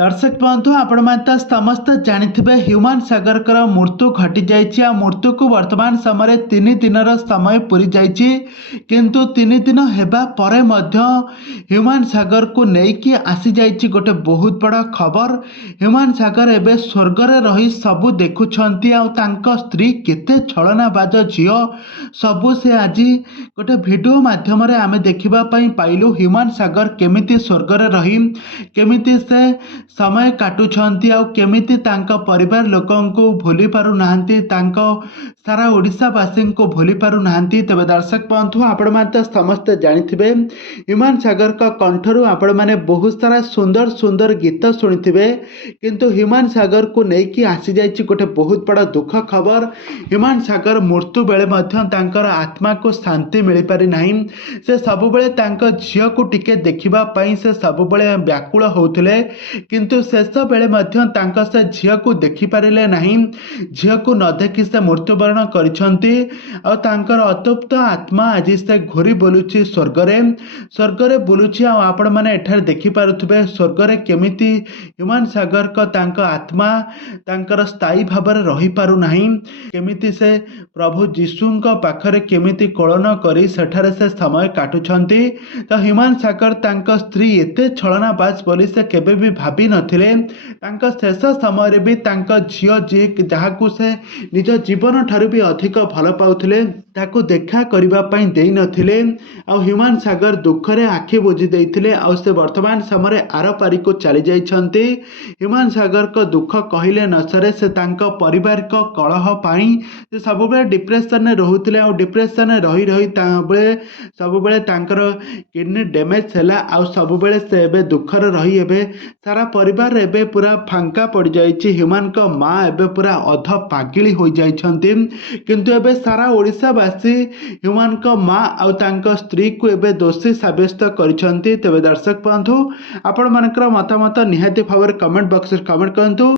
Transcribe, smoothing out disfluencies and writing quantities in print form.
दर्शक बंधु आपण तो समस्त जानिथिबे ह्यूमन सागर मृत्यु घटी जाइछि। आ मृत्यु को वर्तमान समय 3 दिनर समय पूरी जाइछि, किंतु 3 दिन हेबा परे मध्य ह्यूमन सागर को नेकी आसी जाइछि गोटे बहुत बड़ा खबर। ह्यूमन सागर एबे स्वर्ग रे रही सबु देखुछंती आ तांको स्त्री केते छलनाबाज झियो सबु से आज गोटे वीडियो माध्यम रे आमे देखिबा पई पाइलु। ह्यूमन सागर केमिति स्वर्ग रे रही केमिति से समय काटुछंती आ केमिति तांका परिवार लोकों को भूली पारु नाहंती, तांका सारा ओडिशावासी को भूली पारु नाहंती। तबे दर्शक बंधु आपण माने समस्त जानिथिबे ह्यूमन सागर का कंठरू आपण माने बहुत सारा सुंदर सुंदर गीत सुनिथिबे, किंतु ह्यूमन सागर को नेकी आसी जाइछि गोटे बहुत बड़ा दुख खबर। ह्यूमन सागर मृत्यु बेले मध्य तांकर आत्मा को शांति मिली पारि नाही। से सब बेले तांका झियो को टिके देखिबा पई से सब बेले व्याकुल होउथिले, किंतु शेष बेले मध्य तांका से झियो को देखि पारिले नाही। झियो को न देखि से मृत्युवरण करिसंती आ तांकर अतप्त आत्मा आज से घुरी बोलुछि स्वर्ग रे बुलुछि। आ आपण माने एठार देखि पारुथबे स्वर्ग रे केमिति ह्यूमन सागर का तांका आत्मा तांकर स्थायी भाव में रही पारु नाही, केमिति से प्रभु जीशुंक पाखरे केमिति कळन करी सेठारे से समय काटुछंती। तो ह्यूमन सागर तांका स्त्री एते छलनाबाज बोली से केबे भी भाभी नथिले। तांका शेष समय रे भी तांका झियो जे जहाकू से निज जीवन ठारू भी अधिक भल पाउथिले ताको देखा करिबा पई देई नथिले। आ ह्यूमन सागर दुख रे आखि बुझी देइथिले आ से वर्तमान समय आर पारी को चली जाइछंती। ह्यूमन सागर को दुख कहिले न सरे। से तांका परिवार को कलह पाई से सब बेले डिप्रेशन रे रहुथिले आ डिप्रेशन रे रही रही ताबे सब बेले तांकर किडनी डैमेज हैला आ सब बेले से एबे दुख रे रही एबे सारा परिवार एबे पूरा फांका पड़ जाइछि। ह्यूमन को माँ एबे पूरा अध पागिली हो जाइछंती, किंतु एबे सारा ओडिशा वासी ह्यूमन को माँ आ तांका स्त्री को एबे दोषी साब्यस्त करिसंती। तबे दर्शक बंधु आपण मानकर मतामत निहाती भाव कमेंट बॉक्स रे कमेंट करंतु।